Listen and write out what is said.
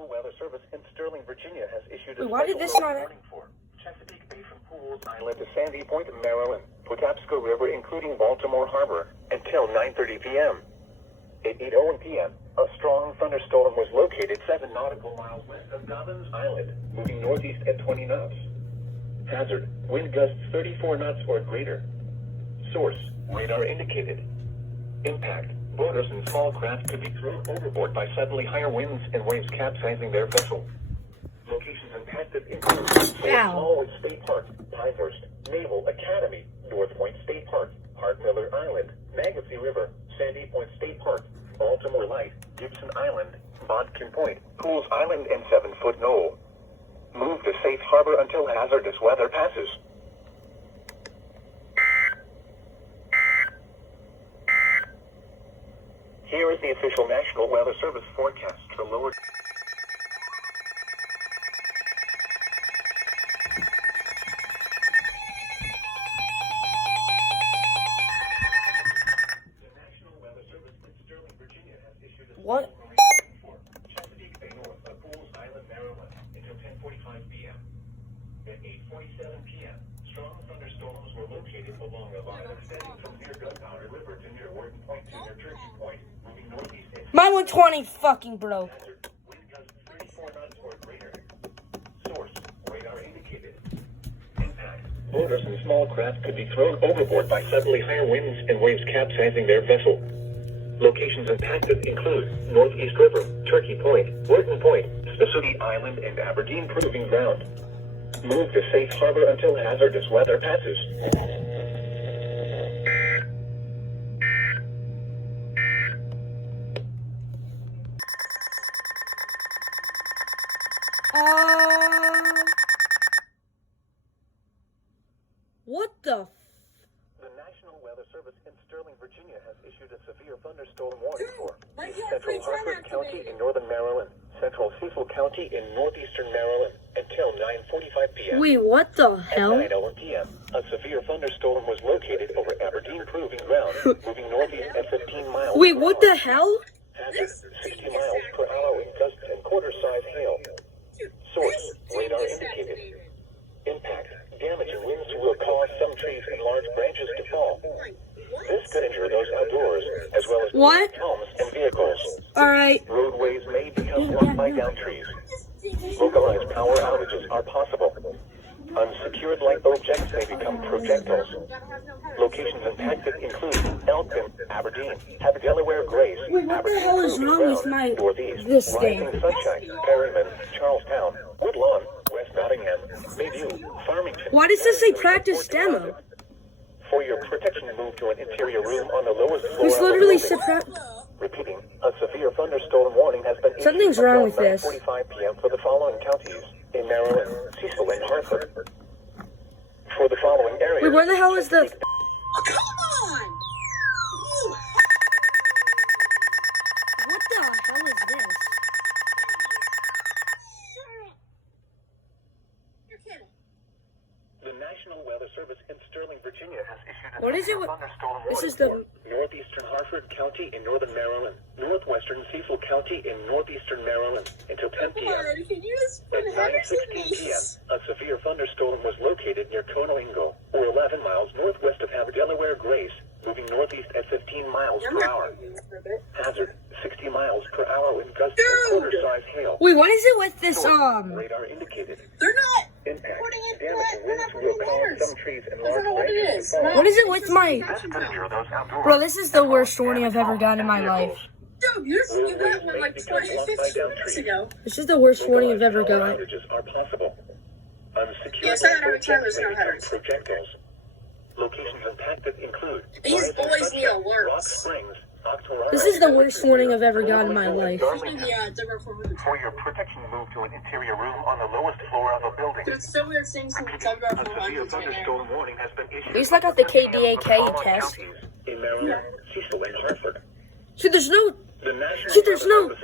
National Weather Service in Sterling, Virginia has issued a why did this special not warning for Chesapeake Bay from Pools Island to Sandy Point, Maryland, Patapsco River, including Baltimore Harbor, until 9:30 p.m. At 8:01 p.m., a strong thunderstorm was located 7 nautical miles west of Dobbins Island, moving northeast at 20 knots. Hazard, wind gusts 34 knots or greater. Source, radar indicated. Impact, boaters and small craft could be thrown overboard by suddenly higher winds and waves capsizing their vessel. Locations impacted include Smallwood State Park, Pinehurst, Naval Academy, North Point State Park, Hart Miller Island, Manistee River, Sandy Point State Park, Baltimore Light, Gibson Island, Bodkin Point, Pools Island, and 7-Foot Knoll. Move to safe harbor until hazardous weather passes. Here is the official National Weather Service forecast for lower... What? Chesapeake Bay north of Pools Island, Maryland, until 10:45 p.m. At 8:47 p.m., strong thunderstorms were located along a line extending from near Gunpowder River to near Warden Point to near Turkey Point, moving northeast. My 120 fucking broke. Wind gusts 34 knots or greater. Source, radar indicated. Impact, boaters and small craft could be thrown overboard by suddenly higher winds and waves capsizing their vessel. Locations impacted include Northeast River, Turkey Point, Warden Point, Spessooty Island, and Aberdeen Proving Ground. Move to safe harbor until hazardous weather passes. What the? The National Weather Service in Sterling, Virginia has issued a severe thunderstorm warning for Central Harford County in northern Maryland, Central Cecil County in northeastern Maryland, until 9:45 p.m. Wait, what the hell? At 9:01 p.m., a severe thunderstorm was located over Aberdeen Proving Ground, moving northeast at 15 miles. Wait, what the hell? Hazard, 60 miles per hour in gusts and quarter-size hail. Source, radar indicated. Impact, damaging winds will cause some trees and large branches to fall. This could injure those outdoors, as well as homes and vehicles. Alright. Roadways may become blocked by downed trees. Localized power outages are possible. Unsecured light objects may become projectiles. Locations impacted include Elkton, Aberdeen, Delaware Grace, Wait, what the hell is wrong with my this thing? Rising Sunshine, Perryman, Charlestown, Woodlawn, West Nottingham, Mayview, Farmington. Why does this say practice demo? For your protection, move to an interior room on the lowest floor. It's literally Repeating, a severe thunderstorm warning has been issued. Something's wrong with this. 9:45 p.m. for the following counties in Maryland, Cecil, and Hartford. For the following areas. Wait, where the hell is the... Oh, come on! What the hell is this? You're kidding. The National Weather Service in Sterling, Virginia has issued a What is it with... thunderstorm This warning is the... for northeastern Harford County in northern Maryland, northwestern Cecil County in northeastern Maryland until 10 p.m. Can you just At 9:16 p.m., a severe thunderstorm was located near Conoingo, or 11 miles northwest of Delaware Grace, moving northeast at 15 miles per hour. Hazard, 60 miles per hour with gusts and quarter-size hail. Wait, what is it with this, Radar indicated. They're not Impact, putting it damaging winds not will putting cause letters. some trees and I don't large know what it branches is. to fall. What is it with my... This could injure those outdoors. Bro, this is the worst warning I've ever gotten in my life. Dude, you got one like 15 minutes ago. This is the worst warning I've ever gotten. Outages are possible. Unsecured Yeah, I say that every time there's no headers. projectiles. Locations impacted include These Rising boys need Sunshine, alerts. Rock Springs, Octorara, This is the worst warning I've ever gotten in my life. Darlington. Yeah, Denver 400. For your protection, move to an interior room on the lowest floor of a building. Dude, it's so weird seeing some Denver A severe 400s right now. thunderstorm warning has been issued. At least I got the KDAK test. In Maryland, Cecil, and Hartford. See, there's no... The National See, there's no... Weather